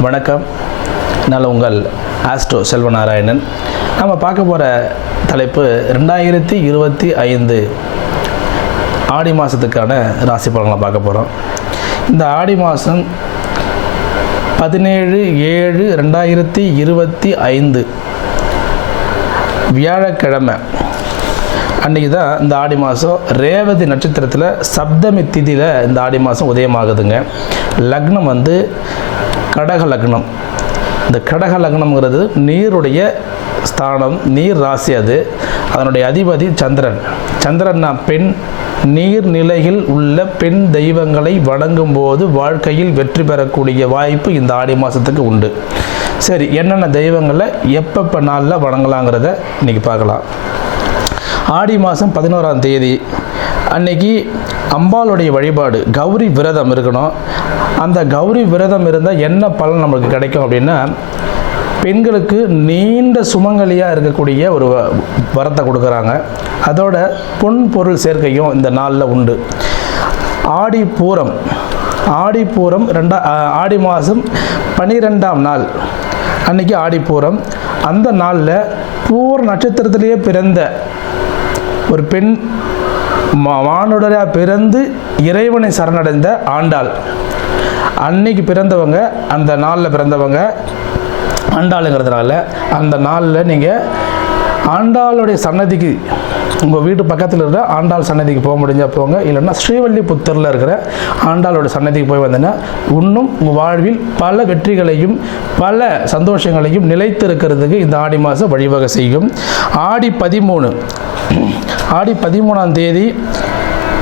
வணக்கம். நான் உங்கள் ஆஸ்ட்ரோ செல்வநாராயணன். நம்ம பார்க்க போகிற தலைப்பு ரெண்டாயிரத்தி இருபத்தி ஐந்து ஆடி மாதத்துக்கான ராசி பலன்களை பார்க்க போகிறோம் இந்த ஆடி மாதம் பதினேழு ஏழு ரெண்டாயிரத்தி இருபத்தி ஐந்து வியாழக்கிழமை. அன்றைக்கி தான் இந்த ஆடி மாதம் ரேவதி நட்சத்திரத்தில் சப்தமி திதியில் இந்த ஆடி மாதம் உதயமாகுதுங்க. லக்னம் வந்து கடக லக்னம். இந்த கடக லக்னம்ங்கிறது நீருடைய ஸ்தானம் நீர் ராசி அது. அதனுடைய அதிபதி சந்திரன். சந்திரன்னா பெண் நீர்நிலையில் உள்ள பெண் தெய்வங்களை வணங்கும் போது வாழ்க்கையில் வெற்றி பெறக்கூடிய வாய்ப்பு இந்த ஆடி மாதத்துக்கு உண்டு. சரி என்னென்ன தெய்வங்களை எப்பப்போ நாளில் வணங்கலாங்கிறத இன்றைக்கி பார்க்கலாம். ஆடி மாதம் பதினோராம் தேதி. அன்னைக்கு அம்பாளுடைய வழிபாடு கௌரி விரதம் இருக்கணும். அந்த கௌரி விரதம் இருந்தால் என்ன பலன் நம்மளுக்கு கிடைக்கும் அப்படின்னா பெண்களுக்கு நீண்ட சுமங்கலியாக இருக்கக்கூடிய ஒரு வ- வரத்தை கொடுக்குறாங்க. அதோட பொன் பொருள் சேர்க்கையும் இந்த நாளில் உண்டு. ஆடி பூரம் ஆடி பூரம் ரெண்டா ஆடி மாதம் பனிரெண்டாம் நாள். அன்னைக்கு ஆடிப்பூரம் அந்த நாளில் பூர் நட்சத்திரத்திலேயே பிறந்த ஒரு பெண் மா- மானுடராக பிறந்து இறைவனை சரணடைந்த ஆண்டாள். அன்னைக்கு பிறந்தவங்க அந்த நாளில் பிறந்தவங்க ஆண்டாளுங்கிறதுனால அந்த நாளில் நீங்கள் ஆண்டாளுடைய சன்னதிக்கு உங்கள் வீட்டு பக்கத்தில் இருக்கிற ஆண்டாள் சன்னதிக்கு போக முடிஞ்சால் போங்க. இல்லைன்னா ஸ்ரீவல்லிபுத்தூரில் இருக்கிற ஆண்டாளோட சன்னதிக்கு போய் வந்தீங்கன்னா இன்னும் உங்கள் வாழ்வில் பல வெற்றிகளையும் பல சந்தோஷங்களையும் நிலைத்து இருக்கிறதுக்கு இந்த ஆடி மாதம் வழிவகை செய்யும். ஆடி பதிமூணு. ஆடி பதிமூணாம் தேதி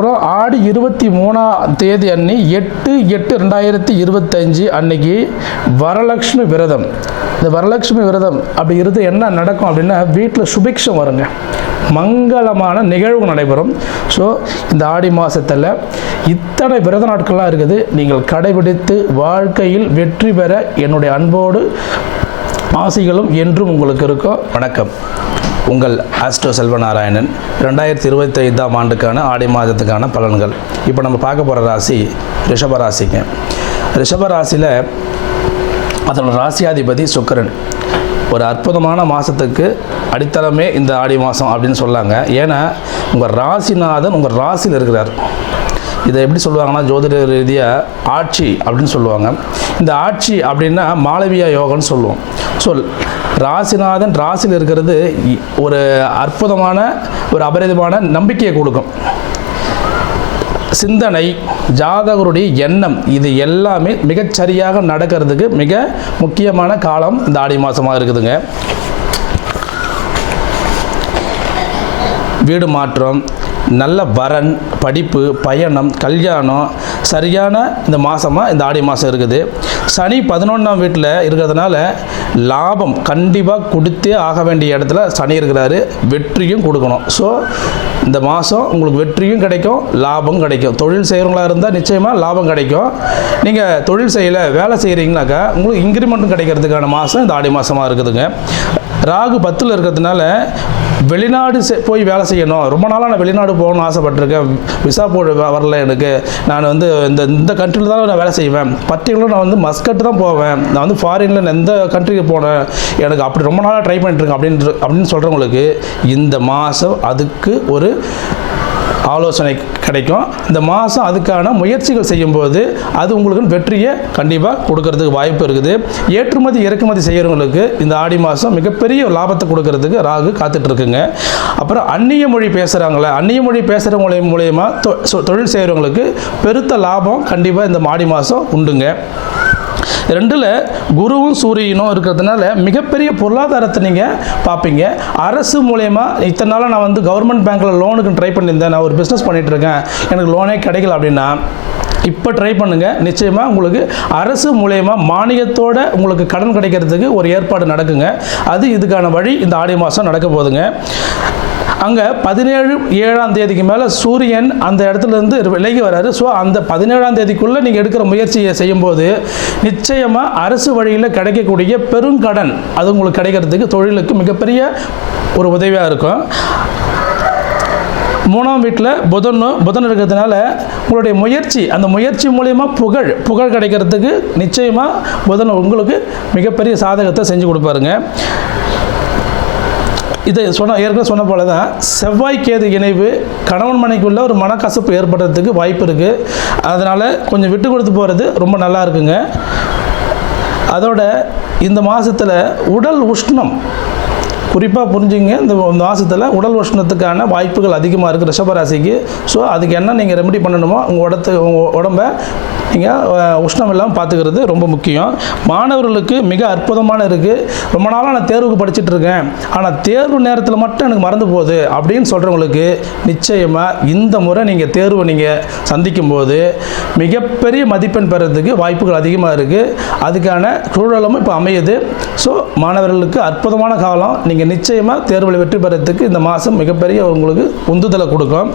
அப்புறம் ஆடி இருபத்தி மூணாம் தேதி அன்னி எட்டு எட்டு ரெண்டாயிரத்தி இருபத்தஞ்சு அன்னைக்கு வரலக்ஷ்மி விரதம். இந்த வரலக்ஷ்மி விரதம் அப்படி இருந்து என்ன நடக்கும் அப்படின்னா வீட்டில் சுபிக்ஷம் வருங்க. மங்களமான நிகழ்வு நடைபெறும். ஸோ இந்த ஆடி மாதத்தில் இத்தனை விரத நாட்கள்லாம் இருக்குது. நீங்கள் கடைபிடித்து வாழ்க்கையில் வெற்றி பெற என்னுடைய அன்போடு ஆசைகளும் என்றும் உங்களுக்கு இருக்கும். வணக்கம். உங்கள் ஆஸ்ட்ரோ செல்வநாராயணன் ரெண்டாயிரத்தி இருபத்தி ஐந்தாம் ஆண்டுக்கான ஆடி மாதத்துக்கான பலன்கள். இப்போ நம்ம பார்க்க போகிற ராசி ரிஷப ராசிங்க. ரிஷப ராசியில் அதோட ராசியாதிபதி சுக்கரன். ஒரு அற்புதமான மாதத்துக்கு அடித்தளமே இந்த ஆடி மாதம் அப்படின்னு சொல்லாங்க. ஏன்னா உங்கள் ராசிநாதன் உங்கள் ராசியில் இருக்கிறார். இதை எப்படி சொல்லுவாங்கன்னா ஜோதிட ரீதியாக ஆட்சி அப்படின்னு சொல்லுவாங்க. இந்த ஆட்சி அப்படின்னா மாளவியா யோகம்னு சொல்லுவோம். ஸோ ராசிநாதன் ராசியில் இருக்கிறது இ- ஒரு அற்புதமான ஒரு அபரிதமான நம்பிக்கையை கொடுக்கும். சிந்தனை ஜாதகருடைய எண்ணம் இது எல்லாமே மிகச்சரியாக நடக்கிறதுக்கு மிக முக்கியமான காலம் இந்த ஆடி மாதமாக இருக்குதுங்க. வீடு மாற்றம் நல்ல வரன் படிப்பு பயணம் கல்யாணம் சரியான இந்த மாதமாக இந்த ஆடி மாதம் இருக்குது. சனி பதினொன்றாம் வீட்டில் இருக்கிறதுனால லாபம் கண்டிப்பாக கொடுத்தே ஆக வேண்டிய இடத்துல சனி இருக்கிறாரு. வெற்றியும் கொடுக்கணும். ஸோ இந்த மாதம் உங்களுக்கு வெற்றியும் கிடைக்கும் லாபம் கிடைக்கும். தொழில் செய்கிறவங்களா இருந்தால் நிச்சயமாக லாபம் கிடைக்கும். நீங்கள் தொழில் செய்யலை வேலை செய்கிறீங்கனாக்கா உங்களுக்கு இன்க்ரிமெண்ட்டும் கிடைக்கிறதுக்கான மாதம் இந்த ஆடி மாதமாக இருக்குதுங்க. ராகு பத்தில் இருக்கிறதுனால வெளிநாடு செ- போய் வேலை செய்யணும். ரொம்ப நாளாக நான் வெளிநாடு போகணும்னு ஆசைப்பட்டிருக்கேன். விசா போட வரல எனக்கு. நான் வந்து இந்த இந்த கண்ட்ரியில் தான் நான் வேலை செய்வேன். பர்டிகுலர் நான் வந்து மஸ்கட் தான் போவேன். நான் வந்து ஃபாரினில் எந்த கண்ட்ரிக்கு போனேன்? எனக்கு அப்படி ரொம்ப நாளாக ட்ரை பண்ணிட்டுருக்கேன் அப்படின்ற அப்படின்னு சொல்கிறவங்களுக்கு இந்த மாதம் அதுக்கு ஒரு ஆலோசனை கிடைக்கும். இந்த மாதம் அதுக்கான முயற்சிகள் செய்யும்போது அது உங்களுக்கு வெற்றியை கண்டிப்பாக கொடுக்கறதுக்கு வாய்ப்பு இருக்குது. ஏற்றுமதி இறக்குமதி செய்கிறவங்களுக்கு இந்த ஆடி மாதம் மிகப்பெரிய லாபத்தை கொடுக்கறதுக்கு ராகு காத்துட்டு இருக்குங்க அப்புறம் அந்நிய மொழி பேசுகிறாங்களே அந்நிய மொழி பேசுகிறவங்க மூலயமா தொ- தொழில் செய்கிறவங்களுக்கு பெருத்த லாபம் கண்டிப்பாக இந்த ஆடி மாதம் உண்டுங்க. ரெண்டில் குருவும் சூரியனும் இருக்கிறதுனால மிகப்பெரிய பொருளாதாரத்தை நீங்கள் பார்ப்பீங்க அரசு மூலயமா இத்தனை நாளாக நான் வந்து கவர்மெண்ட் பேங்க்கில் லோனுக்கு ட்ரை பண்ணியிருந்தேன். நான் ஒரு பிஸ்னஸ் பண்ணிகிட்டு இருக்கேன். எனக்கு லோனே கிடைக்கல அப்படின்னா இப்போ ட்ரை பண்ணுங்கள் நிச்சயமாக உங்களுக்கு அரசு மூலயமா மானியத்தோட உங்களுக்கு கடன் கிடைக்கிறதுக்கு ஒரு ஏற்பாடு நடக்குங்க. அது இதுக்கான வழி இந்த ஆடி மாதம் நடக்க போகுதுங்க. அங்கே பதினேழு ஏழாம் தேதிக்கு மேலே சூரியன் அந்த இடத்துல இருந்து விலகி வராரு. ஸோ அந்த பதினேழாம் தேதிக்குள்ளே நீங்கள் எடுக்கிற முயற்சியை செய்யும்போது நிச்சயமாக அரசு வழியில் கிடைக்கக்கூடிய பெருங்கடன் அது உங்களுக்கு கிடைக்கிறதுக்கு தொழிலுக்கு மிகப்பெரிய ஒரு உதவியாக இருக்கும். மூணாம் வீட்டில் புதன் புதன் இருக்கிறதுனால உங்களுடைய முயற்சி அந்த முயற்சி மூலயமா புகழ் புகழ் கிடைக்கிறதுக்கு நிச்சயமாக புதன் உங்களுக்கு மிகப்பெரிய சாதகத்தை செஞ்சு கொடுப்பாருங்க. இது சொன்ன ஏற்கனவே சொன்ன போல தான் செவ்வாய் கேது இணைவு கணவன் மனைக்குள்ள ஒரு மனக்கசப்பு ஏற்படுறதுக்கு வாய்ப்பு இருக்குது அதனால் கொஞ்சம் விட்டு கொடுத்து போகிறது ரொம்ப நல்லா இருக்குங்க. அதோட இந்த மாதத்தில் உடல் உஷ்ணம் குறிப்பாக புரிஞ்சுங்க இந்த மாதத்தில் உடல் உஷ்ணத்துக்கான வாய்ப்புகள் அதிகமாக இருக்குது ரிஷபராசிக்கு. ஸோ அதுக்கு என்ன நீங்கள் ரெமெடி பண்ணணுமோ உங்கள் உடத்து உங்கள் உடம்ப நீங்கள் உஷ்ணம் இல்லாமல் பார்த்துக்கிறது ரொம்ப முக்கியம். மாணவர்களுக்கு மிக அற்புதமான இருக்குது ரொம்ப நாளாக நான் தேர்வுக்கு படிச்சுட்டு இருக்கேன். ஆனால் தேர்வு நேரத்தில் மட்டும் எனக்கு மறந்து போகுது அப்படின்னு சொல்கிறவங்களுக்கு நிச்சயமாக இந்த முறை நீங்கள் தேர்வை நீங்கள் சந்திக்கும் போது மிகப்பெரிய மதிப்பெண் பெறதுக்கு வாய்ப்புகள் அதிகமாக இருக்குது அதுக்கான சூழலும் இப்போ அமையுது. ஸோ மாணவர்களுக்கு அற்புதமான காலம். நீங்கள் நிச்சயமாக தேர்வில் வெற்றி பெறத்துக்கு இந்த மாதம் மிகப்பெரிய உங்களுக்கு உந்துதலை கொடுக்கும்.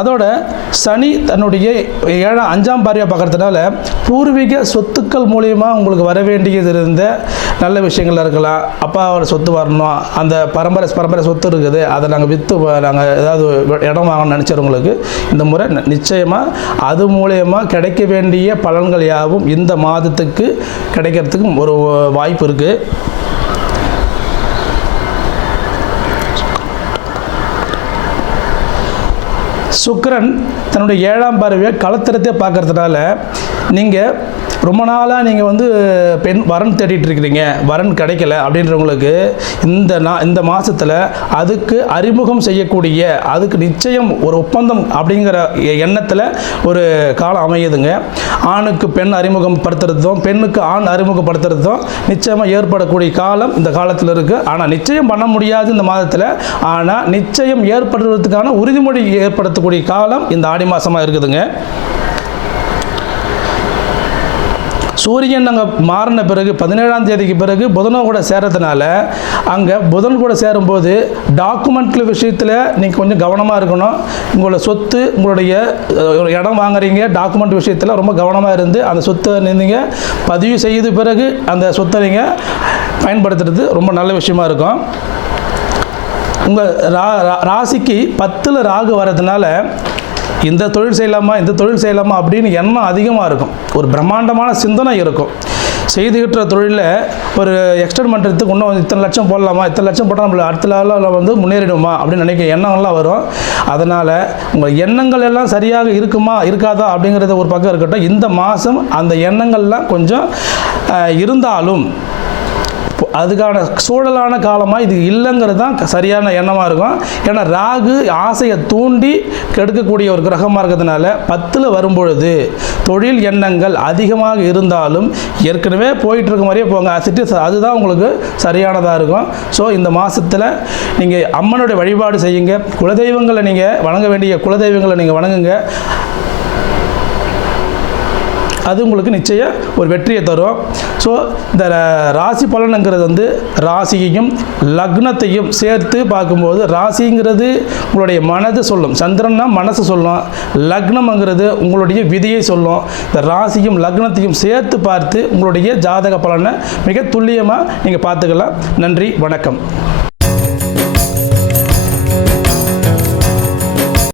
அதோட சனி தன்னுடைய ஏழாம் அஞ்சாம் பாரியாக பார்க்குறதுனால பூர்வீக சொத்துக்கள் மூலயமா உங்களுக்கு வர வேண்டியது இருந்த நல்ல விஷயங்கள் இருக்கலாம். அப்பாவோட சொத்து வரணும். அந்த பரம்பரை பரம்பரை சொத்து இருக்குது. அதை நாங்கள் விற்று நாங்கள் ஏதாவது இடம் வாங்கணும்னு நினச்சவங்களுக்கு இந்த முறை நிச்சயமாக அது மூலயமா கிடைக்க வேண்டிய பலன்கள் யாவும் இந்த மாதத்துக்கு கிடைக்கிறதுக்கும் ஒரு வாய்ப்பு இருக்குது சுக்கரன் தன்னுடைய ஏழாம் பார்வையை களத்திரத்தை பார்க்கறதுனால நீங்கள் ரொம்ப நாளாக நீங்கள் வந்து பெண் வரன் தேடிட்டு இருக்கிறீங்க. வரன் கிடைக்கல அப்படின்றவங்களுக்கு இந்த நா இந்த மாதத்தில் அதுக்கு அறிமுகம் செய்யக்கூடிய அதுக்கு நிச்சயம் ஒரு ஒப்பந்தம் அப்படிங்கிற எ- எண்ணத்தில் ஒரு காலம் அமையுதுங்க. ஆணுக்கு பெண் அறிமுகப்படுத்துறதும் பெண்ணுக்கு ஆண் அறிமுகப்படுத்துறதும் நிச்சயமாக ஏற்படக்கூடிய காலம் இந்த காலத்தில் இருக்குது ஆனால் நிச்சயம் பண்ண முடியாது இந்த மாதத்தில். ஆனால் நிச்சயம் ஏற்படுறதுக்கான உறுதிமொழி ஏற்படுத்தக்கூடிய காலம் இந்த ஆடி மாதமாக இருக்குதுங்க. சூரியன் அங்கே மாறின பிறகு பதினேழாம் தேதிக்கு பிறகு புதனும் கூட சேரதுனால அங்கே புதன் கூட சேரும்போது டாக்குமெண்ட்ல விஷயத்தில் நீங்கள் கொஞ்சம் கவனமாக இருக்கணும். உங்களோட சொத்து உங்களுடைய இடம் வாங்குறீங்க டாக்குமெண்ட் விஷயத்தில் ரொம்ப கவனமாக இருந்து அந்த சொத்தை நீங்கள் பதிவு செய்த பிறகு அந்த சொத்தை நீங்கள் பயன்படுத்துறது ரொம்ப நல்ல விஷயமா இருக்கும். உங்கள் ரா ரா- ராசிக்கு பத்தில் ராகு வர்றதுனால இந்த தொழில் செய்யலாமா இந்த தொழில் செய்யலாமா அப்படின்னு எண்ணம் அதிகமாக இருக்கும். ஒரு பிரம்மாண்டமான சிந்தனை இருக்கும். செய்துகிட்ட தொழிலில் ஒரு எக்ஸ்டெண்ட் பண்ணுறதுக்கு இன்னும் இத்தனை லட்சம் போடலாமா இத்தனை லட்சம் போட்டால் நம்மள அடுத்த லெவலில் வந்து முன்னேறிடுமா அப்படின்னு நினைக்கிற எண்ணங்கள்லாம் வரும். அதனால் உங்கள் எண்ணங்கள் எல்லாம் சரியாக இருக்குமா இருக்காதா அப்படிங்கிறது ஒரு பக்கம் இருக்கட்டும். இந்த மாதம் அந்த எண்ணங்கள்லாம் கொஞ்சம் இருந்தாலும் அதுக்கான சூழலான காலமாக இது இல்லைங்கிறது தான் க- சரியான எண்ணமாக இருக்கும். ஏன்னா ராகு ஆசையை தூண்டி கெடுக்கக்கூடிய ஒரு கிரகமாக இருக்கிறதுனால பத்தில் வரும்பொழுது தொழில் எண்ணங்கள் அதிகமாக இருந்தாலும் ஏற்கனவே போயிட்டு இருக்க மாதிரியே போங்க. சிட்டு அதுதான் உங்களுக்கு சரியானதாக இருக்கும். ஸோ இந்த மாதத்தில் நீங்கள் அம்மனுடைய வழிபாடு செய்யுங்க. குலதெய்வங்களை நீங்கள் வணங்க வேண்டிய குலதெய்வங்களை நீங்கள் வணங்குங்க. அது உங்களுக்கு நிச்சயம் ஒரு வெற்றியை தரும். ஸோ இந்த ராசி பலனுங்கிறது வந்து ராசியையும் லக்னத்தையும் சேர்த்து பார்க்கும்போது ராசிங்கிறது உங்களுடைய மனது சொல்லும். சந்திரன்னா மனசு சொல்லும். லக்னம்ங்கிறது உங்களுடைய விதியை சொல்லும். இந்த ராசியும் லக்னத்தையும் சேர்த்து பார்த்து உங்களுடைய ஜாதக பலனை மிக துல்லியமாக நீங்கள் பார்த்துக்கலாம். நன்றி வணக்கம்.